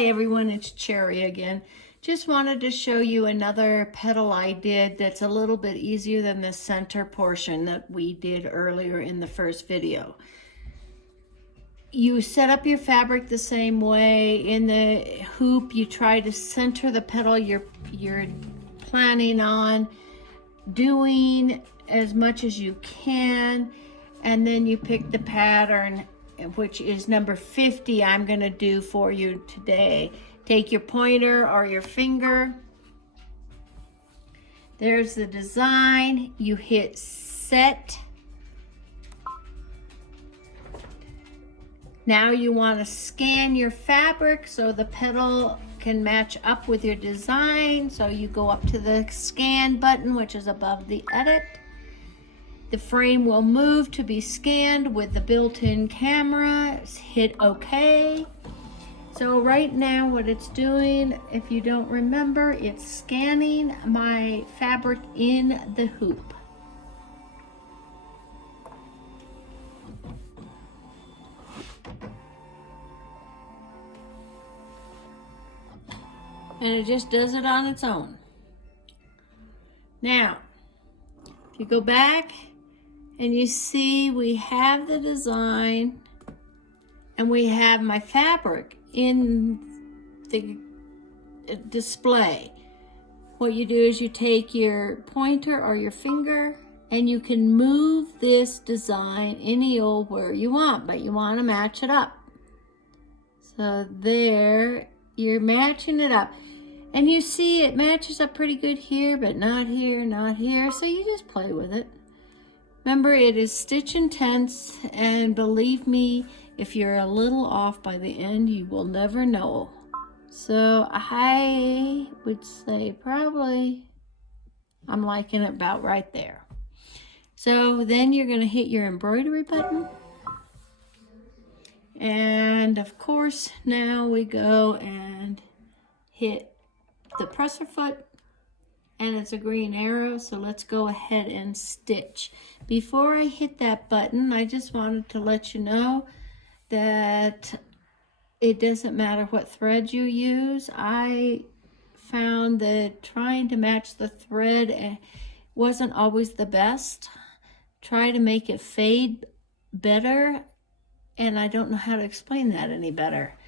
Hi everyone, it's Cherry again. Just wanted to show you another petal I did that's a little bit easier than the center portion that we did earlier in the first video. You set up your fabric the same way. In the hoop, you try to center the petal you're planning on doing as much as you can, and then you pick the pattern, which is number 50 I'm going to do for you today. Take your pointer or your finger. There's the design. You hit set. Now you want to scan your fabric so the petal can match up with your design. So you go up to the scan button, which is above the edit. The frame will move to be scanned with the built-in camera. Hit OK. So right now what it's doing, if you don't remember, it's scanning my fabric in the hoop. And it just does it on its own. Now, if you go back, and you see we have the design and we have my fabric in the display. What you do is you take your pointer or your finger and you can move this design any old where you want, but you want to match it up. So there, you're matching it up. And you see it matches up pretty good here, but not here, not here. So you just play with it. Remember, it is stitch intense, and believe me, if you're a little off by the end, you will never know. So I would say probably I'm liking it about right there. So then you're going to hit your embroidery button. And of course, now we go and hit the presser foot. And it's a green arrow, so let's go ahead and stitch. Before I hit that button, I just wanted to let you know that it doesn't matter what thread you use. I found that trying to match the thread wasn't always the best. Try to make it fade better, and I don't know how to explain that any better.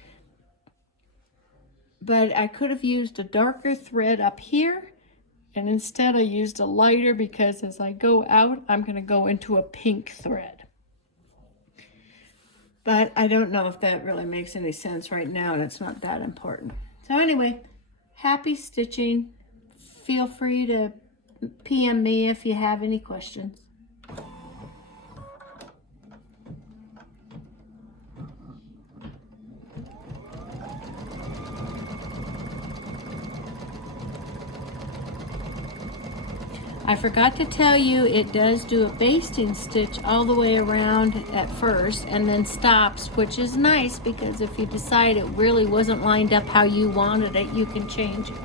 But I could have used a darker thread up here, and instead I used a lighter because as I go out, I'm going to go into a pink thread. But I don't know if that really makes any sense right now, and it's not that important. So anyway, happy stitching. Feel free to PM me if you have any questions. I forgot to tell you, it does do a basting stitch all the way around at first and then stops, which is nice because if you decide it really wasn't lined up how you wanted it, you can change it.